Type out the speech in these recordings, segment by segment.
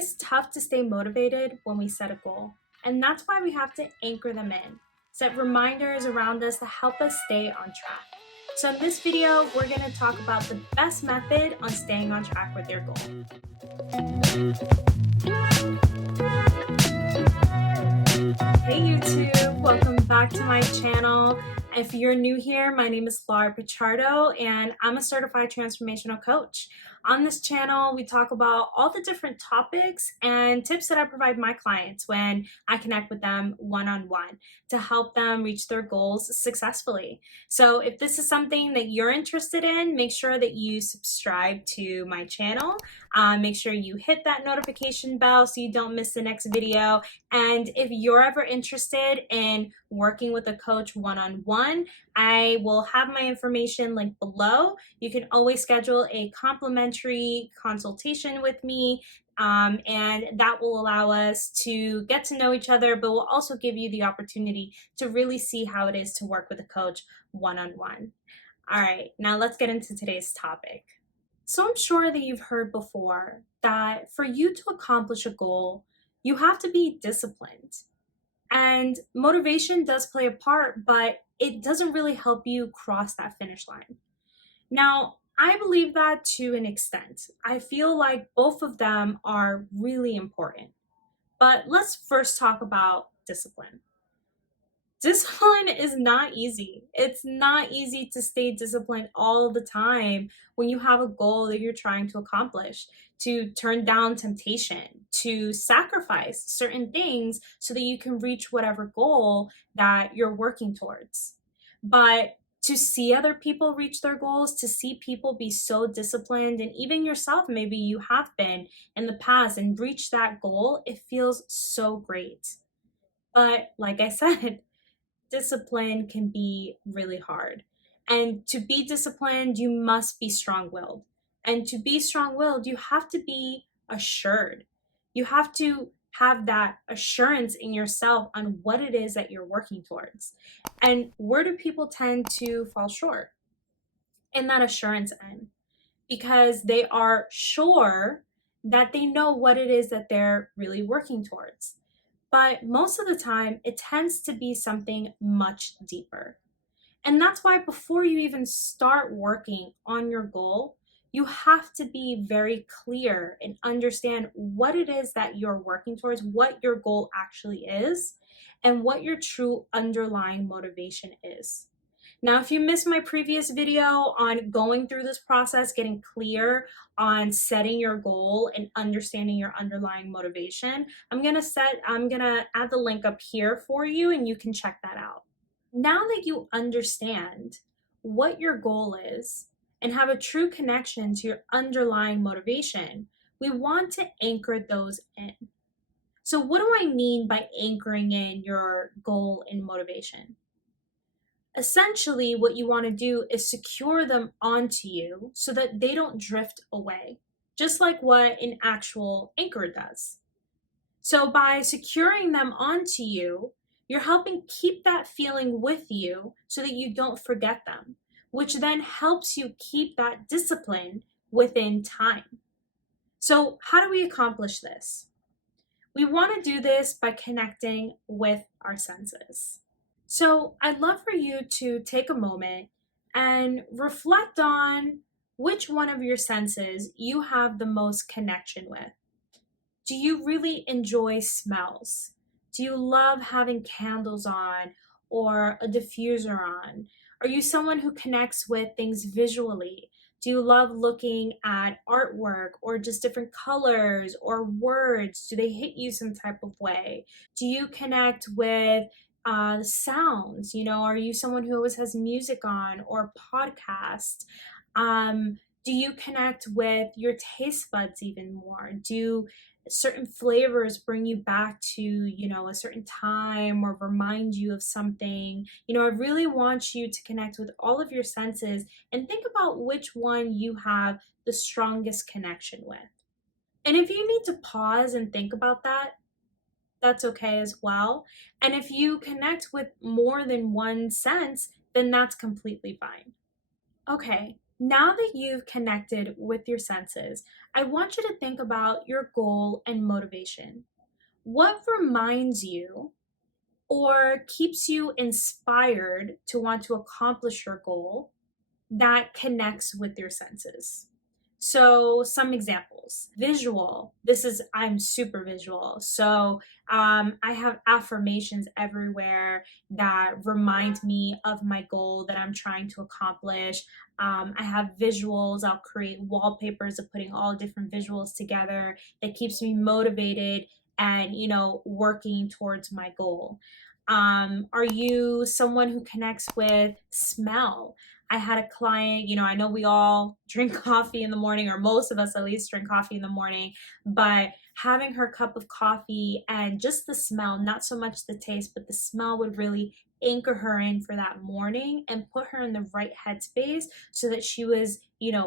It's tough to stay motivated when we set a goal, and that's why we have to anchor them in, set reminders around us to help us stay on track. So in this video, we're going to talk about the best method on staying on track with your goal. Hey YouTube, welcome back to my channel. If you're new here, my name is Laura Pichardo and I'm a certified transformational coach. On this channel, we talk about all the different topics and tips that I provide my clients when I connect with them one-on-one to help them reach their goals successfully. So if this is something that you're interested in, make sure that you subscribe to my channel. Make sure you hit that notification bell so you don't miss the next video. And if you're ever interested in working with a coach one-on-one, I will have my information linked below. You can always schedule a complimentary consultation with me, and that will allow us to get to know each other, but will also give you the opportunity to really see how it is to work with a coach one-on-one. All right, now let's get into today's topic. So I'm sure that you've heard before that for you to accomplish a goal, you have to be disciplined. And motivation does play a part, but it doesn't really help you cross that finish line. Now, I believe that to an extent. I feel like both of them are really important. But let's first talk about discipline. Discipline is not easy. It's not easy to stay disciplined all the time when you have a goal that you're trying to accomplish, to turn down temptation, to sacrifice certain things so that you can reach whatever goal that you're working towards. But to see other people reach their goals, to see people be so disciplined, and even yourself, maybe you have been in the past and reached that goal, it feels so great. But like I said, discipline can be really hard. And to be disciplined, you must be strong-willed. And to be strong-willed, you have to be assured. You have to have that assurance in yourself on what it is that you're working towards. And where do people tend to fall short? In that assurance end. Because they are sure that they know what it is that they're really working towards. But most of the time, it tends to be something much deeper. And that's why before you even start working on your goal, you have to be very clear and understand what it is that you're working towards, what your goal actually is, and what your true underlying motivation is. Now, if you missed my previous video on going through this process, getting clear on setting your goal and understanding your underlying motivation, I'm gonna add the link up here for you and you can check that out. Now that you understand what your goal is and have a true connection to your underlying motivation, we want to anchor those in. So what do I mean by anchoring in your goal and motivation? Essentially, what you want to do is secure them onto you so that they don't drift away, just like what an actual anchor does. So by securing them onto you, you're helping keep that feeling with you so that you don't forget them, which then helps you keep that discipline within time. So how do we accomplish this? We want to do this by connecting with our senses. So I'd love for you to take a moment and reflect on which one of your senses you have the most connection with. Do you really enjoy smells? Do you love having candles on or a diffuser on? Are you someone who connects with things visually? Do you love looking at artwork or just different colors or words? Do they hit you some type of way? Do you connect with sounds? Are you someone who always has music on or podcast? Do you connect with your taste buds even more? Do certain flavors bring you back to, a certain time or remind you of something? I really want you to connect with all of your senses and think about which one you have the strongest connection with. And if you need to pause and think about that, that's okay as well. And if you connect with more than one sense, then that's completely fine. Okay, Now that you've connected with your senses, I want you to think about your goal and motivation. What reminds you or keeps you inspired to want to accomplish your goal that connects with your senses? So, some examples. Visual. I'm super visual. So, I have affirmations everywhere that remind me of my goal that I'm trying to accomplish. I have visuals. I'll create wallpapers of putting all different visuals together that keeps me motivated and, working towards my goal. Are you someone who connects with smell? I had a client, I know we all drink coffee in the morning, or most of us at least drink coffee in the morning, but having her cup of coffee and just the smell, not so much the taste, but the smell would really anchor her in for that morning and put her in the right headspace so that she was,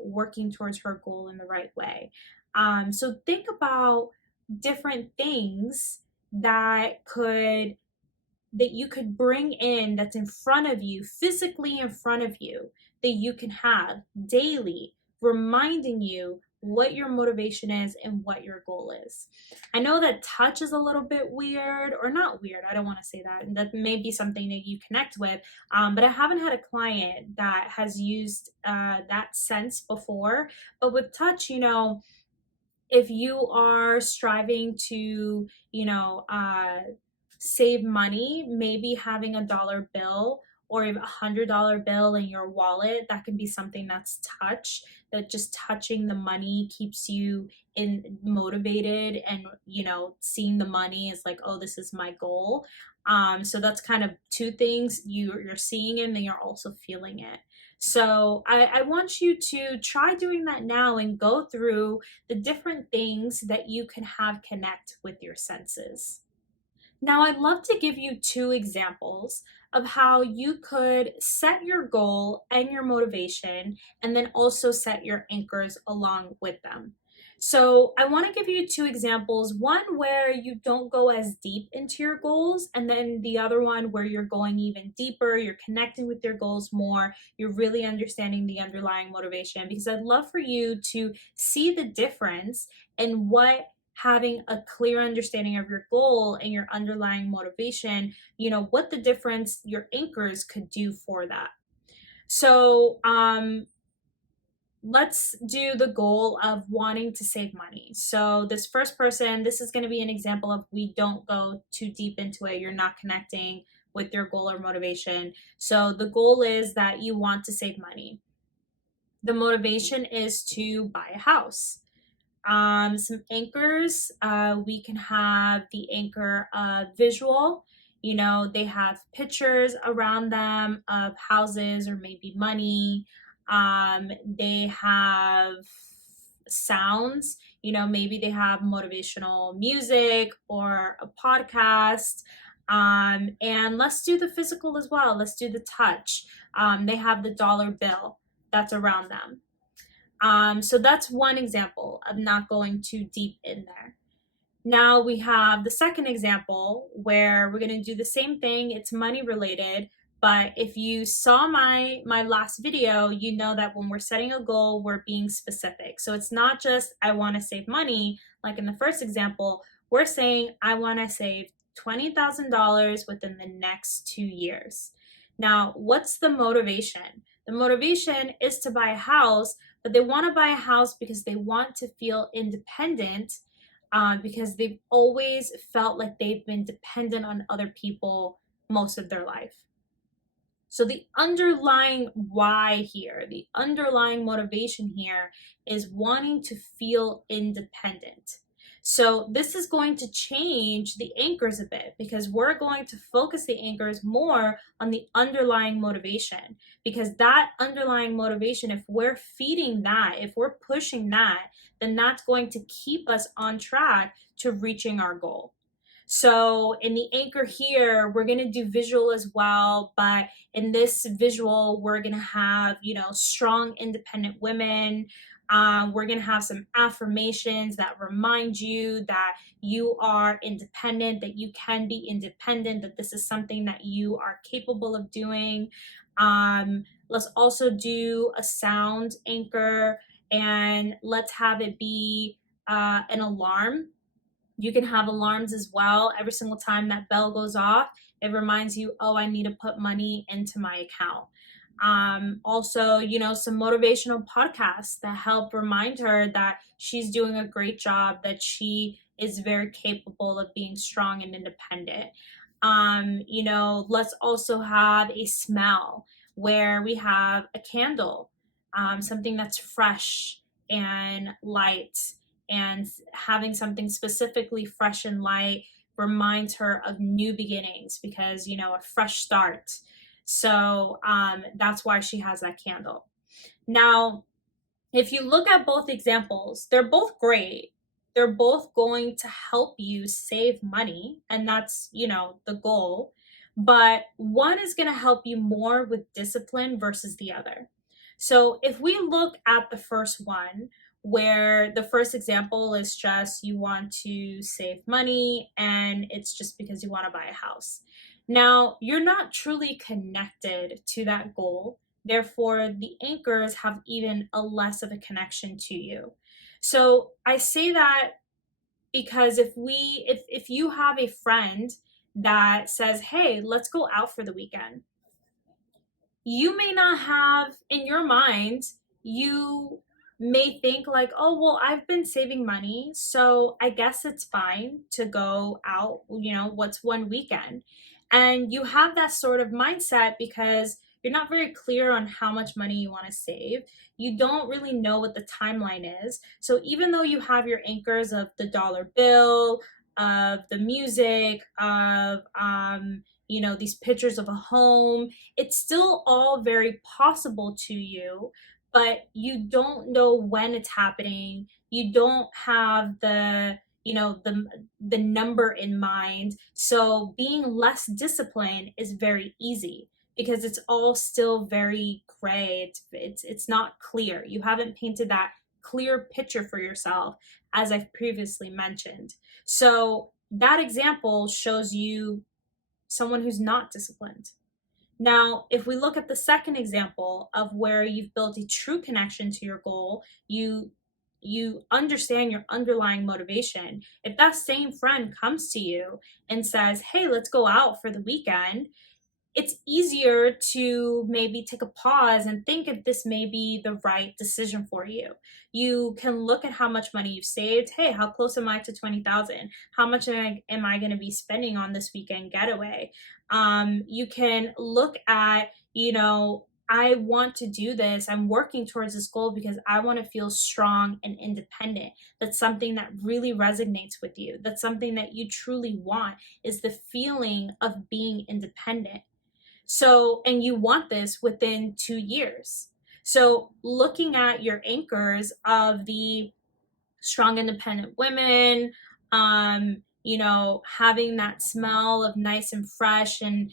working towards her goal in the right way. So think about different things that could that you could bring in that's in front of you, physically in front of you, that you can have daily, reminding you what your motivation is and what your goal is. I know that touch is a little bit weird, or not weird, I don't want to say that. That may be something that you connect with, but I haven't had a client that has used that sense before. But with touch, if you are striving to, save money, maybe having a dollar bill or a $100 bill in your wallet, that can be something that's touch, that just touching the money keeps you in motivated and, seeing the money is like, oh, this is my goal. So that's kind of two things. You're seeing it and then you're also feeling it. So I want you to try doing that now and go through the different things that you can have connect with your senses. Now, I'd love to give you two examples of how you could set your goal and your motivation, and then also set your anchors along with them. So, I want to give you two examples, one where you don't go as deep into your goals, and then the other one where you're going even deeper, you're connecting with your goals more, you're really understanding the underlying motivation, because I'd love for you to see the difference in what having a clear understanding of your goal and your underlying motivation, what the difference your anchors could do for that. So, let's do the goal of wanting to save money. So, this first person, this is going to be an example of we don't go too deep into it. You're not connecting with your goal or motivation. So, the goal is that you want to save money. The motivation is to buy a house. Some anchors, we can have the anchor visual. They have pictures around them of houses or maybe money. They have sounds, maybe they have motivational music or a podcast. And let's do the physical as well. Let's do the touch. They have the dollar bill that's around them. So that's one example of not going too deep in there. Now we have the second example where we're going to do the same thing. It's money related, but if you saw my last video, you know that when we're setting a goal, we're being specific. So it's not just I want to save money, like in the first example, we're saying I want to save $20,000 within the next 2 years. Now, what's the motivation? The motivation is to buy a house, but they want to buy a house because they want to feel independent, because they've always felt like they've been dependent on other people most of their life. So the underlying why here, the underlying motivation here is wanting to feel independent. So this is going to change the anchors a bit, because we're going to focus the anchors more on the underlying motivation, because that underlying motivation, if we're feeding that, if we're pushing that, then that's going to keep us on track to reaching our goal. So in the anchor here, we're going to do visual as well, but in this visual, we're going to have, strong, independent women. We're going to have some affirmations that remind you that you are independent, that you can be independent, that this is something that you are capable of doing. Let's also do a sound anchor, and let's have it be an alarm. You can have alarms as well. Every single time that bell goes off, it reminds you, oh, I need to put money into my account. Also, some motivational podcasts that help remind her that she's doing a great job, that she is very capable of being strong and independent. Let's also have a smell where we have a candle, something that's fresh and light, and having something specifically fresh and light reminds her of new beginnings, because a fresh start. So that's why she has that candle. Now, if you look at both examples, they're both great. They're both going to help you save money, and that's, the goal. But one is going to help you more with discipline versus the other. So if we look at the first one, where the first example is just you want to save money and it's just because you want to buy a house. Now, you're not truly connected to that goal. Therefore, the anchors have even a less of a connection to you. So I say that because if you have a friend that says, hey, let's go out for the weekend, you may not have in your mind, you may think like, oh, well, I've been saving money, so I guess it's fine to go out, what's one weekend. And you have that sort of mindset because you're not very clear on how much money you want to save. You don't really know what the timeline is. So even though you have your anchors of the dollar bill, of the music, of these pictures of a home, it's still all very possible to you, but you don't know when it's happening. You don't have the number in mind. So being less disciplined is very easy because it's all still very gray. It's not clear. You haven't painted that clear picture for yourself, as I've previously mentioned. So that example shows you someone who's not disciplined. Now, if we look at the second example of where you've built a true connection to your goal, you understand your underlying motivation. If that same friend comes to you and says, "Hey, let's go out for the weekend," it's easier to maybe take a pause and think if this may be the right decision for you. You can look at how much money you've saved. Hey, how close am I to 20,000? How much am I going to be spending on this weekend getaway? You can look at, I want to do this. I'm working towards this goal because I want to feel strong and independent. That's something that really resonates with you. That's something that you truly want, is the feeling of being independent. So, and you want this within 2 years. So, looking at your anchors of the strong, independent women, having that smell of nice and fresh and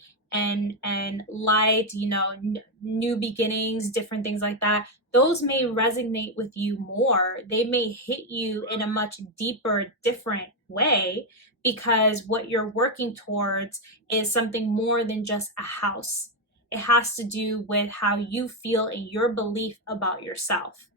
light, new beginnings, different things like that. Those may resonate with you more. They may hit you in a much deeper, different way, because what you're working towards is something more than just a house. It has to do with how you feel and your belief about yourself.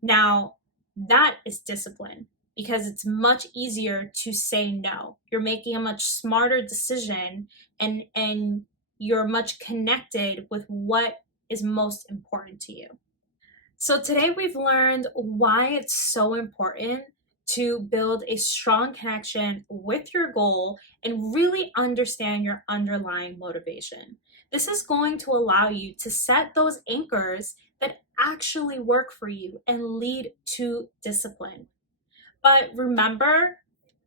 Now, that is discipline, because it's much easier to say no. You're making a much smarter decision, and you're much connected with what is most important to you. So today we've learned why it's so important to build a strong connection with your goal and really understand your underlying motivation. This is going to allow you to set those anchors that actually work for you and lead to discipline. But remember,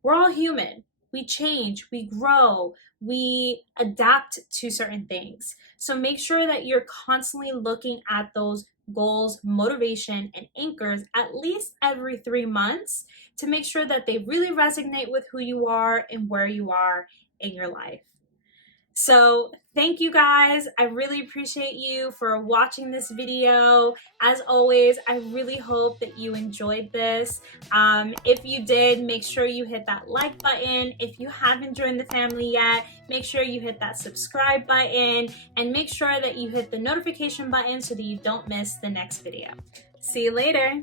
we're all human. We change, we grow, we adapt to certain things. So make sure that you're constantly looking at those goals, motivation, and anchors at least every 3 months to make sure that they really resonate with who you are and where you are in your life. So thank you guys. I really appreciate you for watching this video. As always, I really hope that you enjoyed this. If you did, make sure you hit that like button. If you haven't joined the family yet, make sure you hit that subscribe button and make sure that you hit the notification button so that you don't miss the next video. See you later.